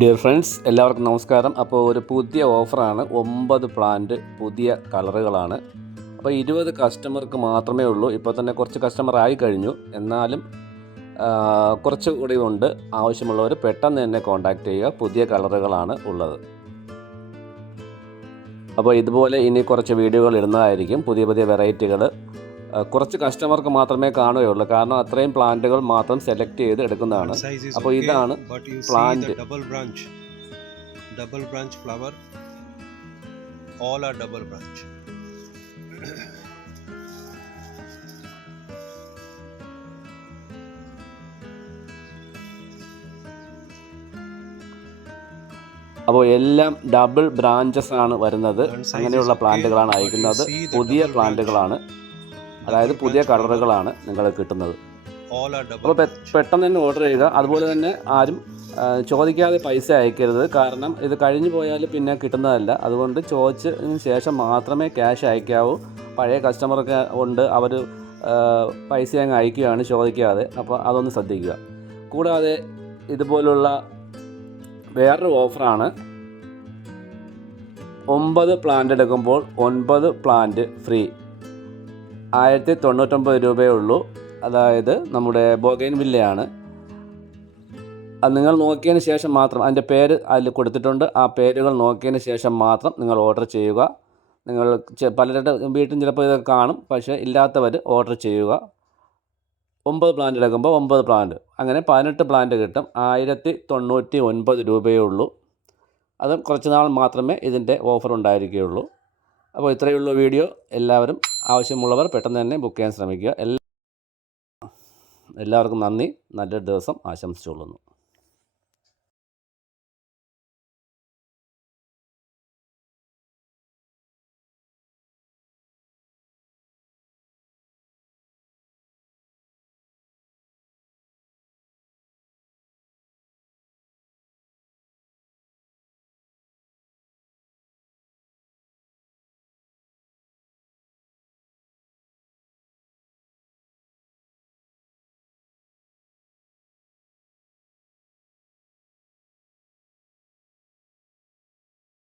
Dear friends, എല്ലാവർക്കും നമസ്കാരം. അപ്പോൾ ഒരു പുതിയ ഓഫറാണ്. 9 പ്ലാന്റ് പുതിയ കളറുകളാണ്. അപ്പോൾ 20 കസ്റ്റമർക്ക് മാത്രമേ ഉള്ളൂ. ഇപ്പോൾ തന്നെ കുറച്ച് കസ്റ്റമർ ആയി കഴിഞ്ഞു. എന്നാലും കുറച്ചുകൂടി ഉണ്ട്. ആവശ്യമുള്ളവർ പെട്ടെന്ന് തന്നെ കോൺടാക്റ്റ് ചെയ്യുക. പുതിയ കളറുകളാണ് ഉള്ളത്. അപ്പോൾ ഇതുപോലെ ഇനി കുറച്ച് വീഡിയോകൾ ഇടുന്നതായിരിക്കും. പുതിയ പുതിയ വെറൈറ്റികൾ കുറച്ച് കസ്റ്റമർക്ക് മാത്രമേ കാണുകയുള്ളൂ. കാരണം അത്രയും പ്ലാന്റുകൾ മാത്രം സെലക്ട് ചെയ്ത് എടുക്കുന്നതാണ്. അപ്പോൾ ഇതാണ് plant. double branch flower, all are double branch. അപ്പോൾ എല്ലാം ഡബിൾ ബ്രാഞ്ചസ് ആണ് വരുന്നത്. അങ്ങനെയുള്ള പ്ലാന്റുകളാണ് അയക്കുന്നത്. പുതിയ പ്ലാന്റുകളാണ്, അതായത് പുതിയ കളറുകളാണ് നിങ്ങൾ കിട്ടുന്നത്. അപ്പോൾ പെട്ടെന്ന് തന്നെ ഓർഡർ ചെയ്യുക. അതുപോലെ തന്നെ ആരും ചോദിക്കാതെ പൈസ അയക്കരുത്. കാരണം ഇത് കഴിഞ്ഞു പോയാൽ പിന്നെ കിട്ടുന്നതല്ല. അതുകൊണ്ട് ചോദിച്ചതിന് ശേഷം മാത്രമേ ക്യാഷ് അയക്കാവൂ. പഴയ കസ്റ്റമറൊക്കെ ഉണ്ട്, അവർ പൈസ അങ്ങ് അയക്കുകയാണ് ചോദിക്കാതെ. അപ്പോൾ അതൊന്ന് ശ്രദ്ധിക്കുക. കൂടാതെ ഇതുപോലുള്ള വേറൊരു ഓഫറാണ്. 9 പ്ലാന്റ് എടുക്കുമ്പോൾ 9 പ്ലാന്റ് ഫ്രീ. 1099 രൂപയേ ഉള്ളൂ. അതായത് നമ്മുടെ ബൊഗൈൻവില്ലയാണ്. അത് നിങ്ങൾ നോക്കിയതിന് ശേഷം മാത്രം, അതിൻ്റെ പേര് അതിൽ കൊടുത്തിട്ടുണ്ട്. ആ പേരുകൾ നോക്കിയതിന് ശേഷം മാത്രം നിങ്ങൾ ഓർഡർ ചെയ്യുക. നിങ്ങൾ പലരുടെ വീട്ടിൽ ചിലപ്പോൾ ഇതൊക്കെ കാണും, പക്ഷേ ഇല്ലാത്തവർ ഓർഡർ ചെയ്യുക. 9 പ്ലാന്റ് എടുക്കുമ്പോൾ 9 പ്ലാന്റ്, അങ്ങനെ 18 പ്ലാന്റ് കിട്ടും. 1099 രൂപയേ ഉള്ളൂ. അത് കുറച്ച് നാൾ മാത്രമേ ഇതിൻ്റെ ഓഫർ ഉണ്ടായിരിക്കുകയുള്ളൂ. അപ്പോൾ ഇത്രയേ ഉള്ളൂ വീഡിയോ. എല്ലാവരും ആവശ്യമുള്ളവർ പെട്ടെന്ന് തന്നെ ബുക്ക് ചെയ്യാൻ ശ്രമിക്കുക. എല്ലാവർക്കും നന്ദി. നല്ലൊരു ദിവസം ആശംസിച്ചുകൊള്ളുന്നു.